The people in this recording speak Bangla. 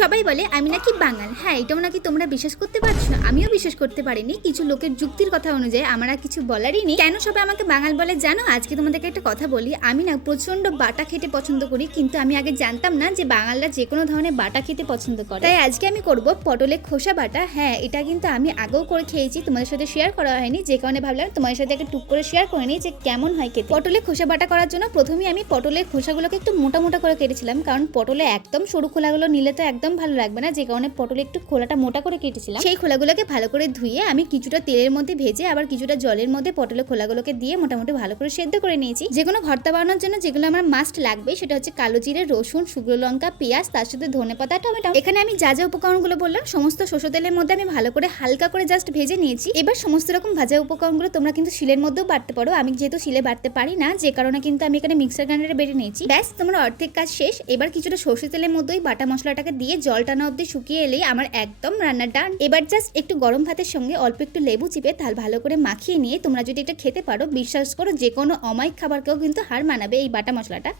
সবাই বলে আমি নাকি বাঙাল। হ্যাঁ, এটাও নাকি তোমরা বিশ্বাস করতে পারছো না, আমিও বিশ্বাস করতে পারিনি। কিছু লোকের যুক্তির কথা অনুযায়ী আমার আর কিছু বলারই নেই। কেন সবাই আমাকে বাঙাল বলে জানো? আজকে তোমাদেরকে একটা কথা বলি। আমি না প্রচন্ড বাটা খেতে পছন্দ করি, কিন্তু আমি আগে জানতাম না যে বাঙালরা যে কোনো ধরনের বাটা খেতে পছন্দ করে। তাই আজকে আমি করব পটলের খোসা বাটা। হ্যাঁ, এটা কিন্তু আমি আগেও করে খেয়েছি, তোমাদের সাথে শেয়ার করা হয়নি, যে কারণে ভাবলাম তোমাদের সাথে একটা টুক করে শেয়ার করে নিই যে কেমন হয় খেতে। পটলের খোসা বাটা করার জন্য প্রথমে আমি পটলের খোসাগুলোকে একটু মোটা মোটা করে কেটেছিলাম, কারণ পটলে একদম সরু খোলাগুলো নিলে তো একদম ভালো লাগবে না, যে কারণে পটলে একটু খোলাটা মোটা করে কেটেছিলাম। সেই খোলাগুলোকে ভালো করে ধুয়ে আমি কিছুটা তেলের মধ্যে ভেজে আবার কিছুটা জলের মধ্যে পটলের খোলাগুলোকে দিয়ে মোটামুটি ভালো করে সেদ্ধ করে নিয়েছি। যে কোনো ভর্তা বানানোর জন্য যেগুলো আমার মাস্ট লাগবে সেটা হচ্ছে কালো জিরে, রসুন, শুকনো লঙ্কা, পেঁয়াজ, তার সাথে ধনেপাতা, টমেটো। এখানে আমি যা যা উপকরণগুলো বললাম সমস্ত সরষে তেলের মধ্যে আমি ভালো করে হালকা করে জাস্ট ভেজে নিয়েছি। এবার সমস্ত রকম ভাজা উপকরণগুলো তোমরা কিন্তু শিলের মধ্যেও বাটতে পারো। আমি যেহেতু শিলে বাটতে পারি না, যে কারণে কিন্তু আমি এখানে মিক্সার গ্রাইন্ডারে বেটে নিয়েছি। ব্যাস, তোমার অর্ধেক কাজ শেষ। এবার কিছুটা সরষে তেলের মধ্যেই বাটা মশলাটাকে দিয়ে জল টানা অব্দি শুকিয়ে এলেই আমার একদম রান্না ডান। এবার জাস্ট একটু গরম ভাতের সঙ্গে অল্প একটু লেবু চিপে তাল ভালো করে মাখিয়ে নিয়ে তোমরা যদি এটা খেতে পারো, বিশ্বাস করো যে কোনো অমায়িক খাবারকেও কিন্তু হার মানাবে এই বাটা মশলাটা।